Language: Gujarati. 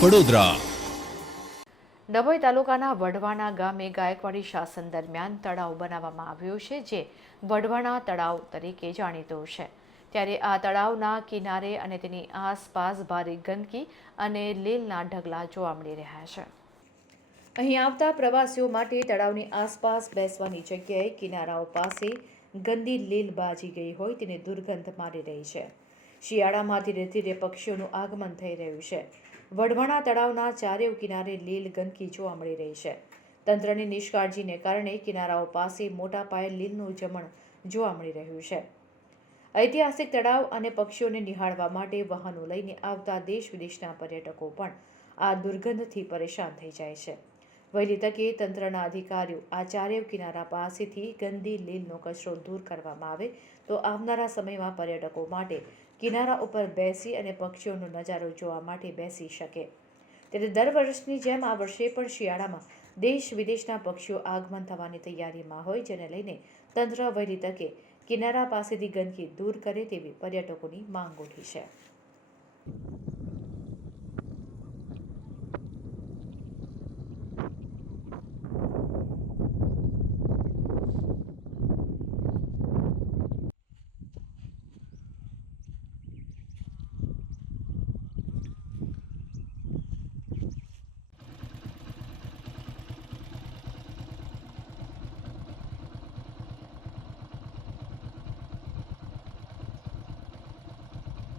વડોદરા ડભોઈ તાલુકાના વઢવાણા ગામે ગાયકવાડી શાસન દરમિયાન તળાવ બનાવવામાં આવ્યું છે, જે વઢવાણા તળાવ તરીકે જાણીતું છે. ત્યારે આ તળાવના કિનારે અને તેની આસપાસ ભારે ગંદકી અને લીલના ઢગલા જોવા મળી રહ્યા છે. અહીં આવતા પ્રવાસીઓ માટે તળાવની આસપાસ બેસવાની જગ્યાએ કિનારાઓ પાસે ગંદી લીલ બાજી ગઈ હોય, તેને દુર્ગંધ મારી રહી છે. શિયાળામાં ધીરે ધીરે પક્ષીઓનું આગમન થઈ રહ્યું છે. વઢવાણા તળાવના ચારેવ કિનારે લીલ ગંદકી જોવા મળી રહી છે. તંત્રની નિષ્કાળજીને કારણે કિનારાઓ પાસે મોટા પાયે લીલનું જમણ જોવા મળી રહ્યું છે. ઐતિહાસિક તળાવ અને પક્ષીઓને નિહાળવા માટે વાહનો લઈને આવતા દેશ વિદેશના પર્યટકો પણ આ દુર્ગંધથી પરેશાન થઈ જાય છે. વહેલી તકે તંત્રના અધિકારીઓ આ ચારેવ કિનારા પાસેથી ગંદી લીલનો કચરો દૂર કરવામાં આવે તો આવનારા સમયમાં પર્યટકો માટે કિનારા ઉપર બેસી અને પક્ષીઓનો નજારો જોવા માટે બેસી શકે. ત્યારે દર વર્ષની જેમ આ વર્ષે પણ શિયાળામાં દેશ વિદેશના પક્ષીઓ આગમન થવાની તૈયારીમાં હોય, જેને લઈને તંત્ર વહેલી તકે કિનારા પાસેથી ગંદકી દૂર કરે તેવી પર્યટકોની માંગ ઉઠી છે.